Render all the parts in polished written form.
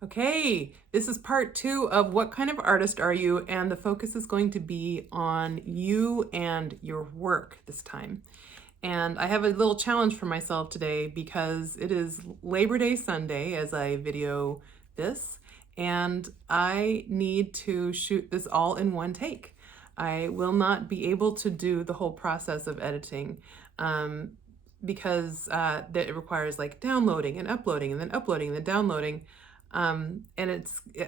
Okay, this is part 2 of what kind of artist are you, and the focus is going to be on you and your work this time. And I have a little challenge for myself today because it is Labor Day Sunday as I video this, and I need to shoot this all in one take. I will not be able to do the whole process of editing because that it requires like downloading and uploading and then uploading and then downloading. And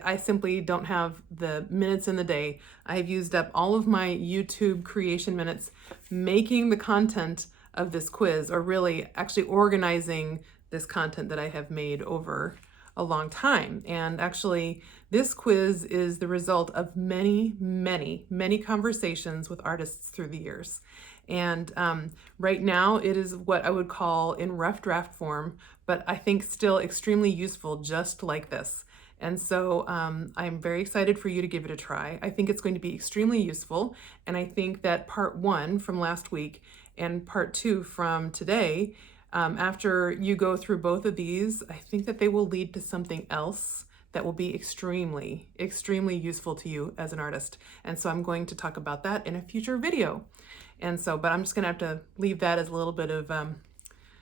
I simply don't have the minutes in the day. I've used up all of my YouTube creation minutes making the content of this quiz, or really actually organizing this content that I have made over a long time. And actually, this quiz is the result of many, many, many conversations with artists through the years. And right now, it is what I would call in rough draft form, but I think still extremely useful, just like this. And so I'm very excited for you to give it a try. I think it's going to be extremely useful. And I think that part 1 from last week and part 2 from today, after you go through both of these, I think that they will lead to something else that will be extremely, extremely useful to you as an artist. And so I'm going to talk about that in a future video. And so, but I'm just gonna have to leave that as a little bit of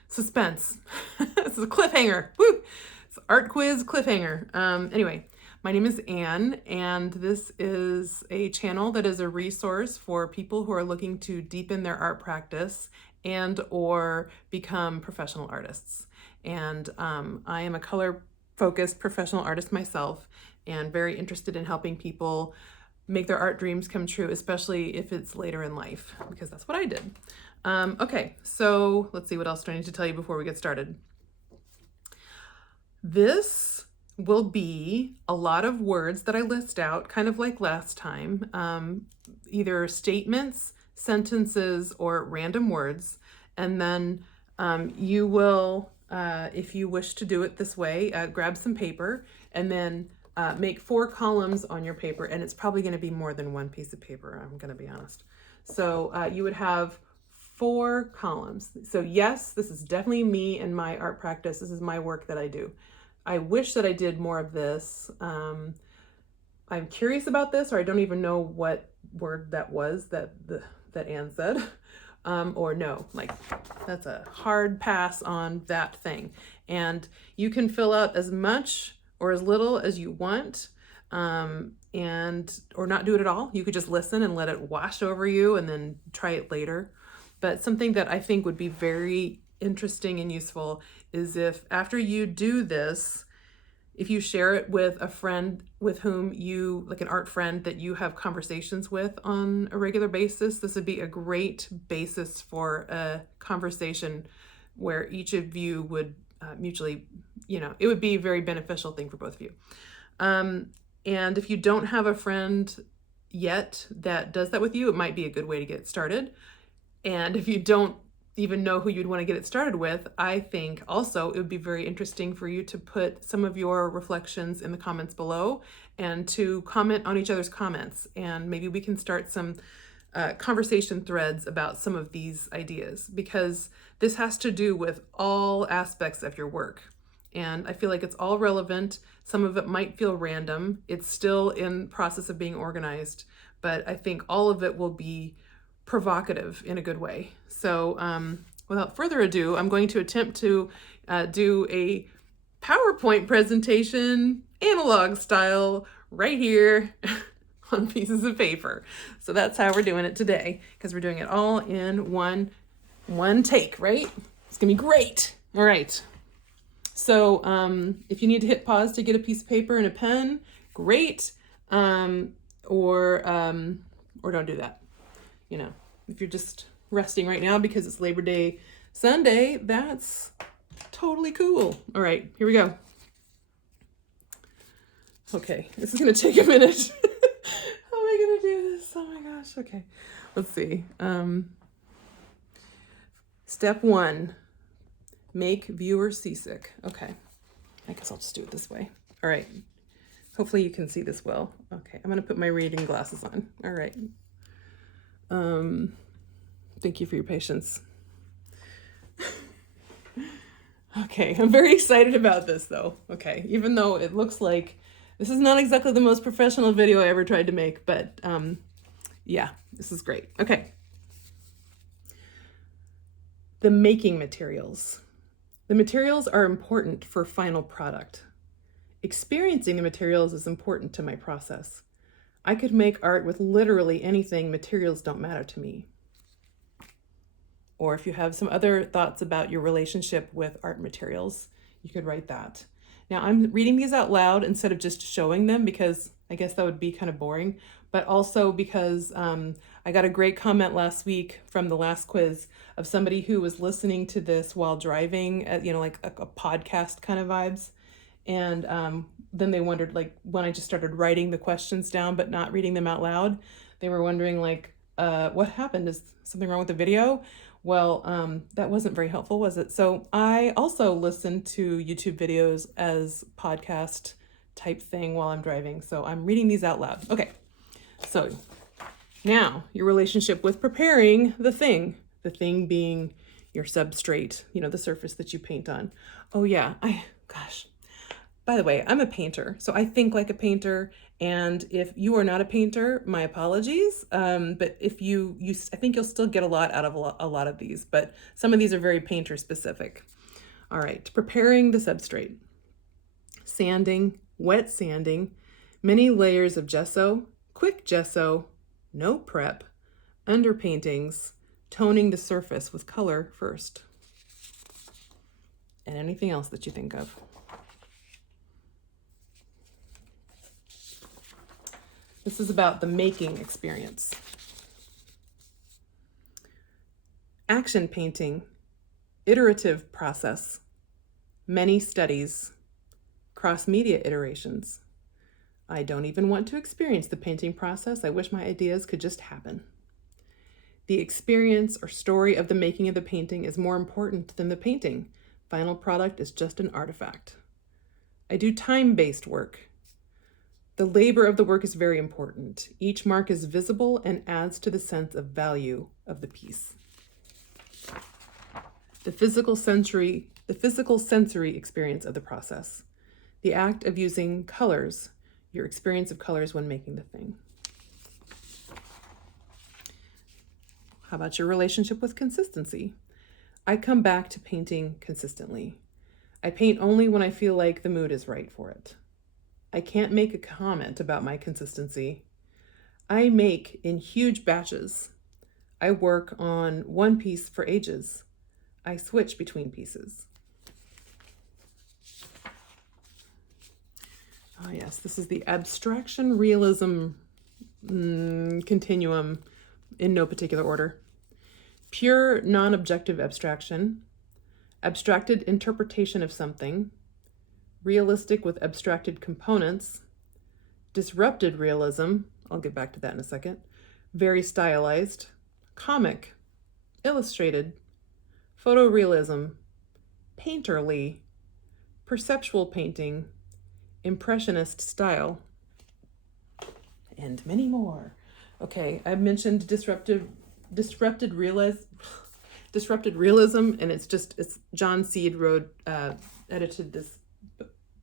suspense. This is a cliffhanger. Woo! It's art quiz cliffhanger. Anyway, my name is Anne, and this is a channel that is a resource for people who are looking to deepen their art practice and or become professional artists. And I am a color-focused professional artist myself, and very interested in helping people make their art dreams come true, especially if it's later in life, because that's what I did. Okay, so let's see, what else do I need to tell you before we get started? This will be a lot of words that I list out, kind of like last time, either statements, sentences, or random words. And then you will, if you wish to do it this way, grab some paper and then make 4 columns on your paper, and it's probably going to be more than one piece of paper, I'm going to be honest. So you would have 4 columns. So yes, this is definitely me and my art practice. This is my work that I do. I wish that I did more of this. I'm curious about this, or I don't even know what word that was that Anne said. Or no, like that's a hard pass on that thing. And you can fill out as much or as little as you want, or not do it at all. You could just listen and let it wash over you and then try it later. But something that I think would be very interesting and useful is if after you do this, if you share it with a friend with whom you, like an art friend that you have conversations with on a regular basis, this would be a great basis for a conversation where each of you would mutually, it would be a very beneficial thing for both of you. And if you don't have a friend yet that does that with you, it might be a good way to get started. And if you don't even know who you'd want to get it started with, I think also it would be very interesting for you to put some of your reflections in the comments below and to comment on each other's comments. And maybe we can start some conversation threads about some of these ideas, because this has to do with all aspects of your work. And I feel like it's all relevant. Some of it might feel random. It's still in process of being organized, but I think all of it will be provocative in a good way. So without further ado, I'm going to attempt to do a PowerPoint presentation, analog style, right here on pieces of paper. So that's how we're doing it today, because we're doing it all in one take, right? It's gonna be great. All right. So if you need to hit pause to get a piece of paper and a pen, great. Or don't do that. If you're just resting right now because it's Labor Day Sunday, that's totally cool. All right, here we go. Okay, this is gonna take a minute. How am I gonna do this? Oh my gosh, okay. Let's see. Step 1, make viewer seasick. Okay, I guess I'll just do it this way. All right, hopefully you can see this well. Okay, I'm gonna put my reading glasses on. All right. Thank you for your patience. Okay, I'm very excited about this though. Okay, even though it looks like this is not exactly the most professional video I ever tried to make, but yeah, this is great. Okay. The making materials. The materials are important for final product. Experiencing the materials is important to my process. I could make art with literally anything, materials don't matter to me. Or if you have some other thoughts about your relationship with art materials, you could write that. Now I'm reading these out loud instead of just showing them because I guess that would be kind of boring, but also because I got a great comment last week from the last quiz of somebody who was listening to this while driving, like a podcast kind of vibes. And then they wondered, like, when I just started writing the questions down but not reading them out loud, they were wondering, like, what happened? Is something wrong with the video? Well, that wasn't very helpful, was it? So I also listen to YouTube videos as podcast type thing while I'm driving. So I'm reading these out loud. Okay, so now your relationship with preparing the thing being your substrate, the surface that you paint on. Oh yeah, gosh. By the way, I'm a painter, so I think like a painter. And if you are not a painter, my apologies. But if you, I think you'll still get a lot out of a lot of these, but some of these are very painter specific. All right, preparing the substrate. Sanding, wet sanding, many layers of gesso, quick gesso, no prep, underpaintings, toning the surface with color first. And anything else that you think of. This is about the making experience. Action painting, iterative process, many studies, cross-media iterations. I don't even want to experience the painting process. I wish my ideas could just happen. The experience or story of the making of the painting is more important than the painting. Final product is just an artifact. I do time-based work. The labor of the work is very important. Each mark is visible and adds to the sense of value of the piece. The physical sensory experience of the process. The act of using colors, your experience of colors when making the thing. How about your relationship with consistency? I come back to painting consistently. I paint only when I feel like the mood is right for it. I can't make a comment about my consistency. I make in huge batches. I work on one piece for ages. I switch between pieces. Oh yes, this is the abstraction realism continuum in no particular order. Pure non-objective abstraction, abstracted interpretation of something, realistic with abstracted components, disrupted realism, I'll get back to that in a second, very stylized, comic, illustrated, photorealism, painterly, perceptual painting, impressionist style, and many more. Okay, I mentioned disrupted realism, and it's John Seed edited this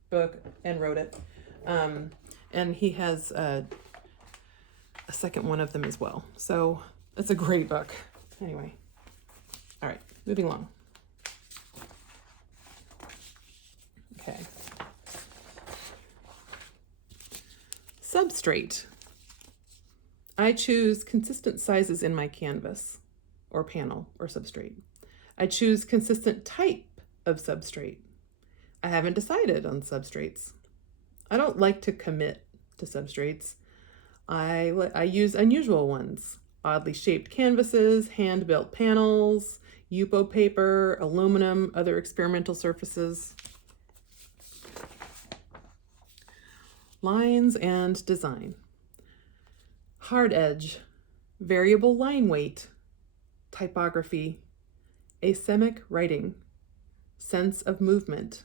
book and wrote it. And he has a second one of them as well. So it's a great book. Anyway, all right, moving along. Okay. Substrate. I choose consistent sizes in my canvas or panel or substrate. I choose consistent type of substrate. I haven't decided on substrates. I don't like to commit to substrates. I use unusual ones, oddly shaped canvases, hand-built panels, Yupo paper, aluminum, other experimental surfaces. Lines and design. Hard edge, variable line weight, typography, asemic writing, sense of movement,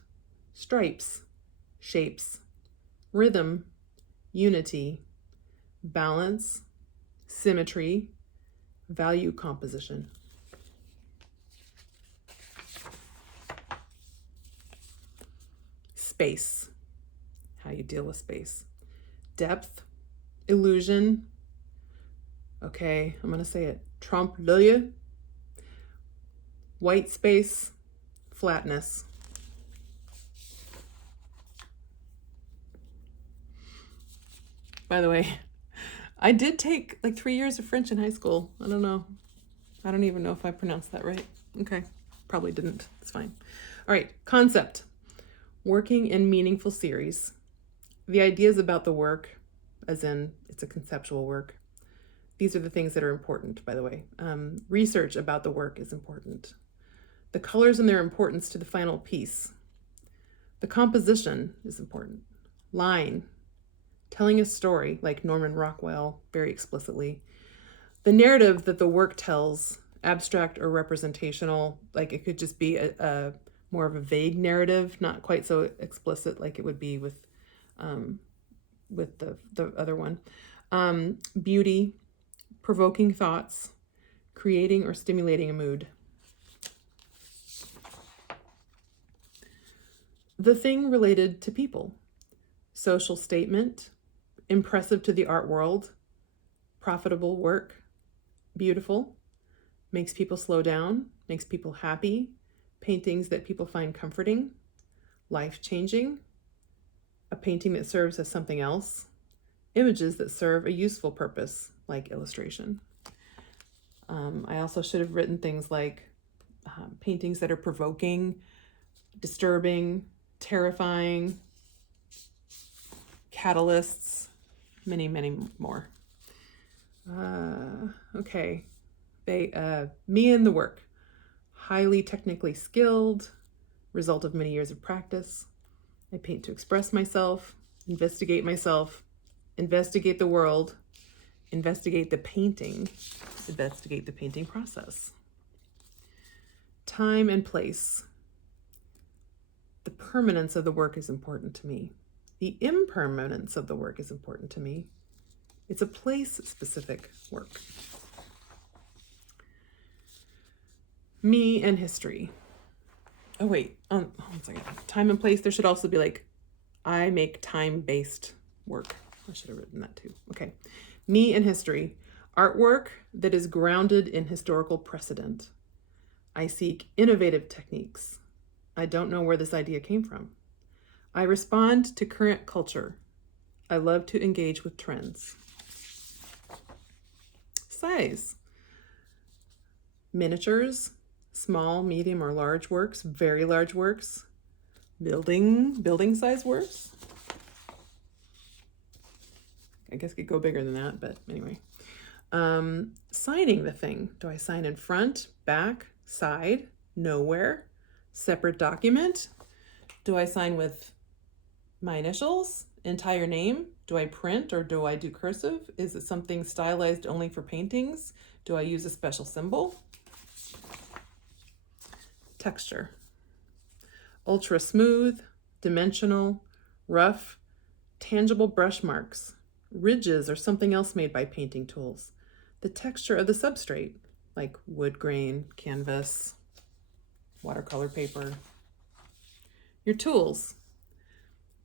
stripes, shapes, rhythm, unity, balance, symmetry, value composition. Space, how you deal with space. Depth, illusion. Okay, I'm going to say it. Trompe l'oeil. White space, flatness. By the way, I did take like 3 years of French in high school. I don't know. I don't even know if I pronounced that right. Okay, probably didn't. It's fine. All right, concept. Working in meaningful series. The ideas about the work, as in it's a conceptual work. These are the things that are important, by the way. Research about the work is important. The colors and their importance to the final piece. The composition is important. Line. Telling a story, like Norman Rockwell, very explicitly. The narrative that the work tells, abstract or representational, like it could just be a more of a vague narrative, not quite so explicit like it would be with the other one. Beauty, provoking thoughts, creating or stimulating a mood. The thing related to people. Social statement, impressive to the art world, profitable work, beautiful, makes people slow down, makes people happy, paintings that people find comforting, life-changing, a painting that serves as something else, images that serve a useful purpose, like illustration. I also should have written things like paintings that are provoking, disturbing, terrifying, catalysts, many, many more. Okay. Me and the work. Highly technically skilled, result of many years of practice. I paint to express myself, investigate the world, investigate the painting process. Time and place. The permanence of the work is important to me. The impermanence of the work is important to me. It's a place-specific work. Me and history. Oh, wait. One second. Time and place. There should also be like, I make time-based work. I should have written that too. Okay. Me and history. Artwork that is grounded in historical precedent. I seek innovative techniques. I don't know where this idea came from. I respond to current culture. I love to engage with trends. Size. Miniatures, small, medium, or large works, very large works, building size works. I guess it could go bigger than that, but anyway. Signing the thing. Do I sign in front, back, side, nowhere, separate document? Do I sign with my initials, entire name? Do I print or do I do cursive? Is it something stylized only for paintings? Do I use a special symbol? Texture. Ultra smooth, dimensional, rough, tangible brush marks, ridges or something else made by painting tools. The texture of the substrate, like wood grain, canvas, watercolor paper. Your tools.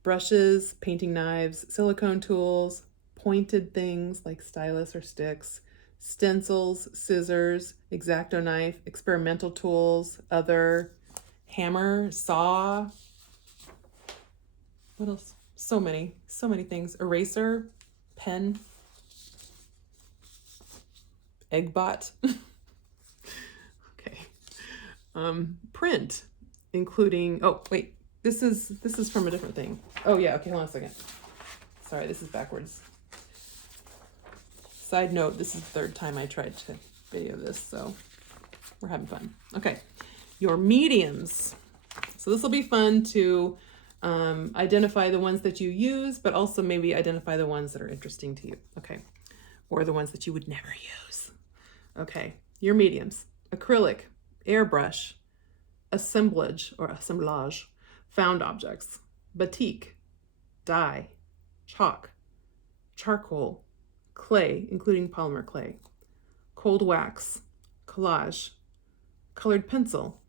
Brushes, painting knives, silicone tools, pointed things like stylus or sticks, stencils, scissors, X-Acto knife, experimental tools, other, hammer, saw. What else? So many things. Eraser, pen, eggbot. Okay. Print, including, oh, wait. This is from a different thing. Oh yeah, okay, hold on a second. Sorry, this is backwards. Side note, this is the third time I tried to video this, so we're having fun. Okay, your mediums. So this will be fun to identify the ones that you use, but also maybe identify the ones that are interesting to you, okay? Or the ones that you would never use. Okay, your mediums. Acrylic, airbrush, assemblage, found objects, batik, dye, chalk, charcoal, clay, including polymer clay, cold wax, collage, colored pencil,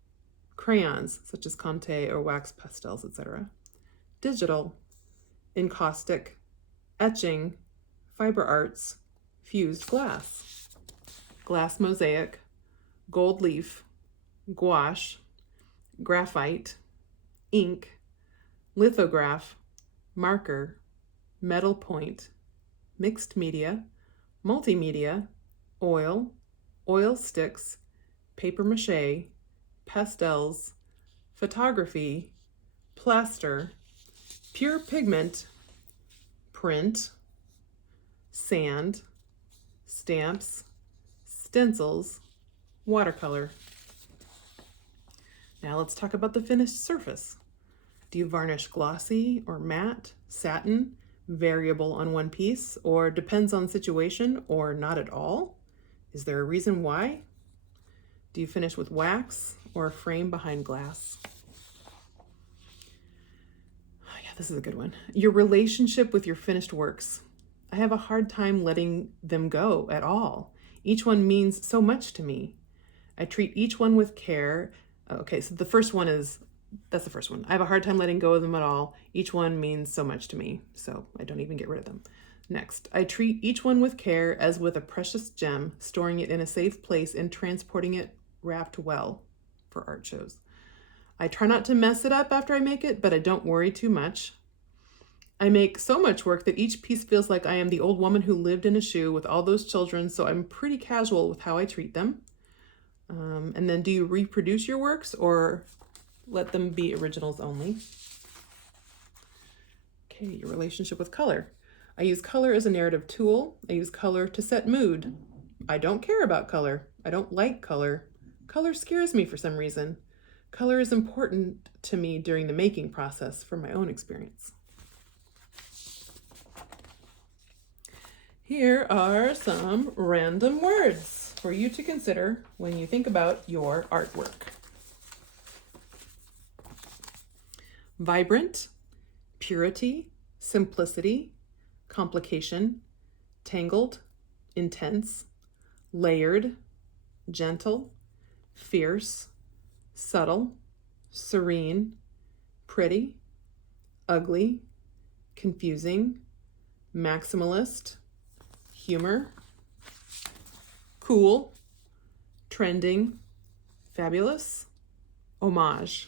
crayons, such as Conte or wax pastels, etc., digital, encaustic, etching, fiber arts, fused glass, glass mosaic, gold leaf, gouache, graphite, ink, lithograph, marker, metal point, mixed media, multimedia, oil, oil sticks, paper mache, pastels, photography, plaster, pure pigment, print, sand, stamps, stencils, watercolor. Now let's talk about the finished surface. Do you varnish glossy or matte, satin, variable on one piece, or depends on situation, or not at all? Is there a reason why? Do you finish with wax or a frame behind glass? Oh yeah, this is a good one. Your relationship with your finished works. I have a hard time letting them go at all. Each one means so much to me. I treat each one with care. Okay, so that's the first one. I have a hard time letting go of them at all. Each one means so much to me, so I don't even get rid of them. Next, I treat each one with care as with a precious gem, storing it in a safe place and transporting it wrapped well for art shows. I try not to mess it up after I make it, but I don't worry too much. I make so much work that each piece feels like I am the old woman who lived in a shoe with all those children, so I'm pretty casual with how I treat them. And then do you reproduce your works or let them be originals only? Okay, your relationship with color. I use color as a narrative tool. I use color to set mood. I don't care about color. I don't like color. Color scares me for some reason. Color is important to me during the making process from my own experience. Here are some random words for you to consider when you think about your artwork. Vibrant, purity, simplicity, complication, tangled, intense, layered, gentle, fierce, subtle, serene, pretty, ugly, confusing, maximalist, humor, cool, trending, fabulous, homage.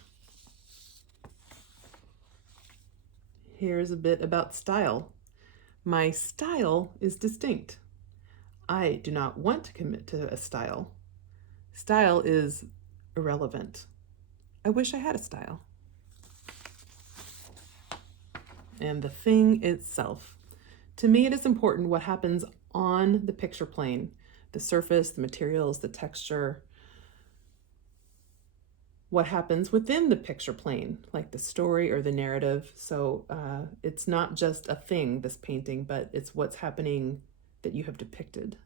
Here's a bit about style. My style is distinct. I do not want to commit to a style. Style is irrelevant. I wish I had a style. And the thing itself. To me, it is important what happens on the picture plane, the surface, the materials, the texture, what happens within the picture plane, like the story or the narrative. So it's not just a thing, this painting, but it's what's happening that you have depicted.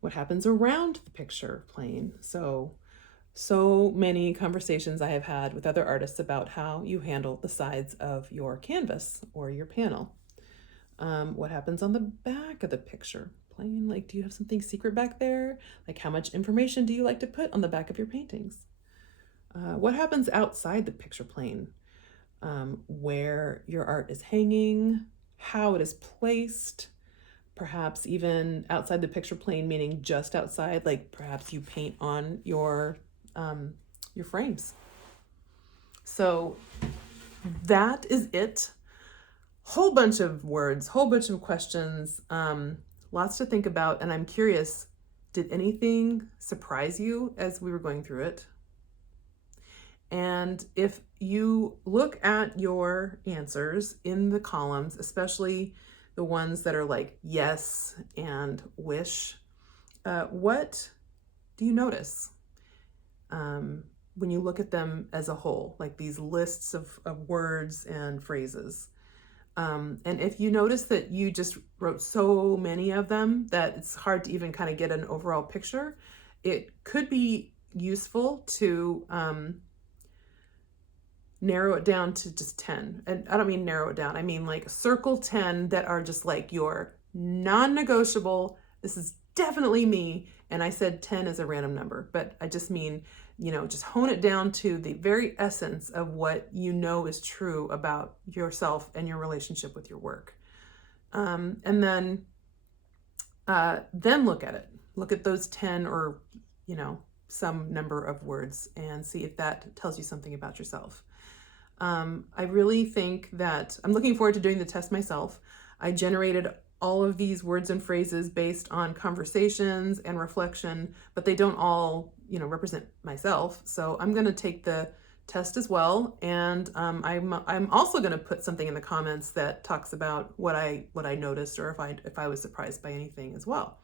What happens around the picture plane. So many conversations I have had with other artists about how you handle the sides of your canvas or your panel. What happens on the back of the picture plane? Like, do you have something secret back there? Like, how much information do you like to put on the back of your paintings? What happens outside the picture plane? Where your art is hanging, how it is placed, perhaps even outside the picture plane, meaning just outside, like perhaps you paint on your frames. So that is it. Whole bunch of words, whole bunch of questions, lots to think about. And I'm curious, did anything surprise you as we were going through it? And if you look at your answers in the columns, especially the ones that are like yes and wish, what do you notice when you look at them as a whole, like these lists of words and phrases? And if you notice that you just wrote so many of them that it's hard to even kind of get an overall picture, it could be useful to narrow it down to just 10. And I don't mean narrow it down. I mean like circle 10 that are just like your non-negotiable. This is definitely me. And I said 10 is a random number, but I just mean just hone it down to the very essence of what you know is true about yourself and your relationship with your work. And then look at it. Look at those 10 or, some number of words and see if that tells you something about yourself. I really think that I'm looking forward to doing the test myself. I generated all of these words and phrases based on conversations and reflection, but they don't all, represent myself. So I'm going to take the test as well, and I'm also going to put something in the comments that talks about what I noticed, or if I was surprised by anything as well.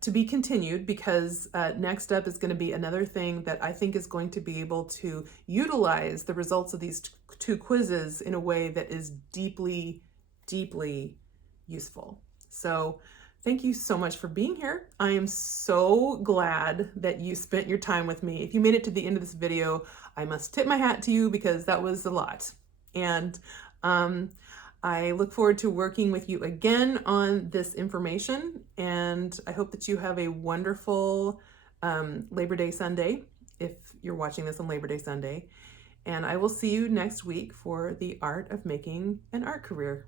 To be continued, because next up is going to be another thing that I think is going to be able to utilize the results of these two quizzes in a way that is deeply, deeply useful. So thank you so much for being here. I am so glad that you spent your time with me. If you made it to the end of this video, I must tip my hat to you, because that was a lot. And I look forward to working with you again on this information, and I hope that you have a wonderful Labor Day Sunday, if you're watching this on Labor Day Sunday. And I will see you next week for the art of making an art career.